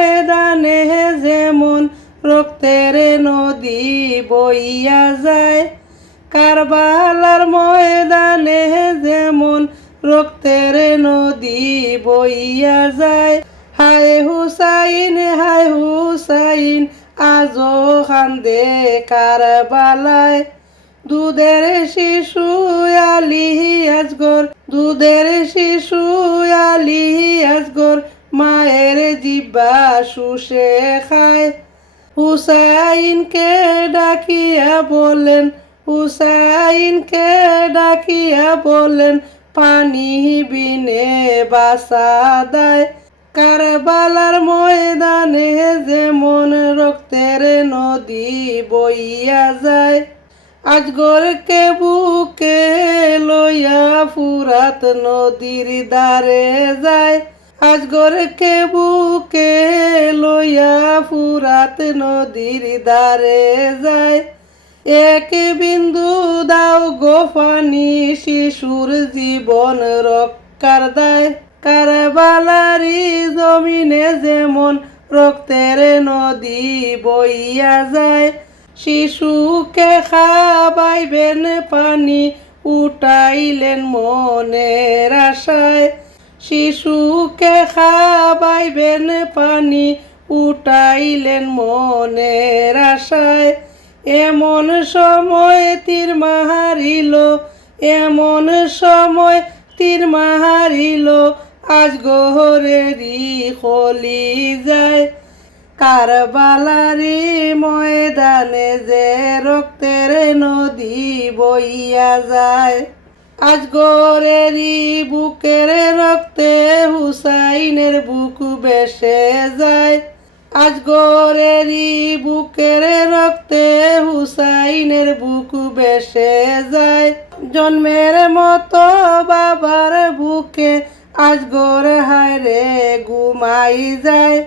ময়দানে যেমন রক্তের নদী বইয়া যায়, কারবালার ময়দানে যেমন রক্তের নদী বইয়া যায়। হায় হুসাইন হায় হুসাইন আজও কান্দে কারবালায়। দুধের শিশু আলী আসগর, দুধের শিশু আলী আসগর মায়ের জিব্বা শুষে খায়। হুসাইনকে ডাকিয়া বলেন, হুসাইনকে ডাকিয়া বলেন পানি বিনে বাসা দেয়। কারবালার ময়দানে যেমন রক্তের নদী বইয়া যায়, আজগরকে বুকে লইয়া ফুরাত নদীর দ্বারে যায়। আজগরকে বুকে লইয়া ফুরাত নদীর দ্বারে যায়। এক বিন্দু দাও গো পানি শিশুর জীবন রক্ষার দায়। কারবালারি জমিনে যেমন রক্তের নদী বইয়া যায়, শিশুকে খাবাইবেন পানি উঠাইলেন মনের আশায়। শিশুকে খাবাইবেন পানি উঠাইলেন মনের আশায়। এমন সময় তীর মারিল, এমন সময় তীর মারিল আজগরেরই কলি যায়। কারবালারি ময়দানে যে রক্তের নদী বইয়া যায়, আজগরেরই বুকের রক্তে হুসাইনের বুক বেসে যায়। আজগরেরই বুকের রক্তে হুসাইনের বুক বেসে যায়। জন্মের মতো বাবার বুকে আজগর হায়রে ঘুমাই যায়।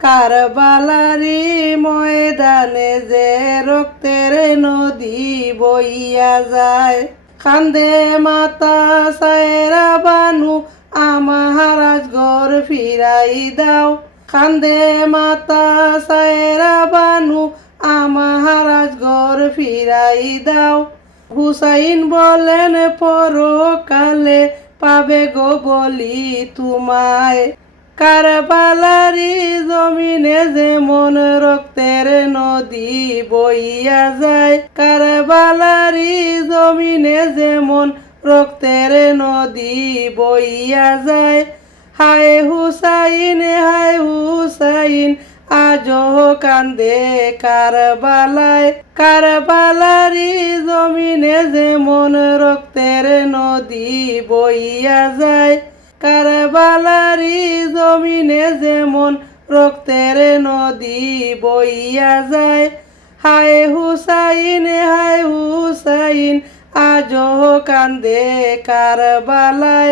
কারবালারি ময়দানে যে রক্তের নদী বইয়া যায়, কান্দে মাতা সায়রা বানু আমার আজগর ফিরাই দাও। কান্দে মাতা সায়রা বানু আমার আজগর ফিরাই দাও। হুসাইন বলেন পরকালে পাবে গো বলি তোমায়। কারবালারি জমিনে যেমন রক্তের নদী বইয়া যায়, কারবালারি জমিনে যেমন রক্তের নদী বইয়া যায়। হায় হুসাইন হায় হুসাইন আজও কান্দে কারবালায়। কারবালারি জমিনে যেমন রক্তের নদী বইয়া যায়, কারবালারি জমিনে যেমন রক্তের নদী বইয়া যায়। হায় হুসাইন হায় হুসাইন আজও কান্দে কারবালায়।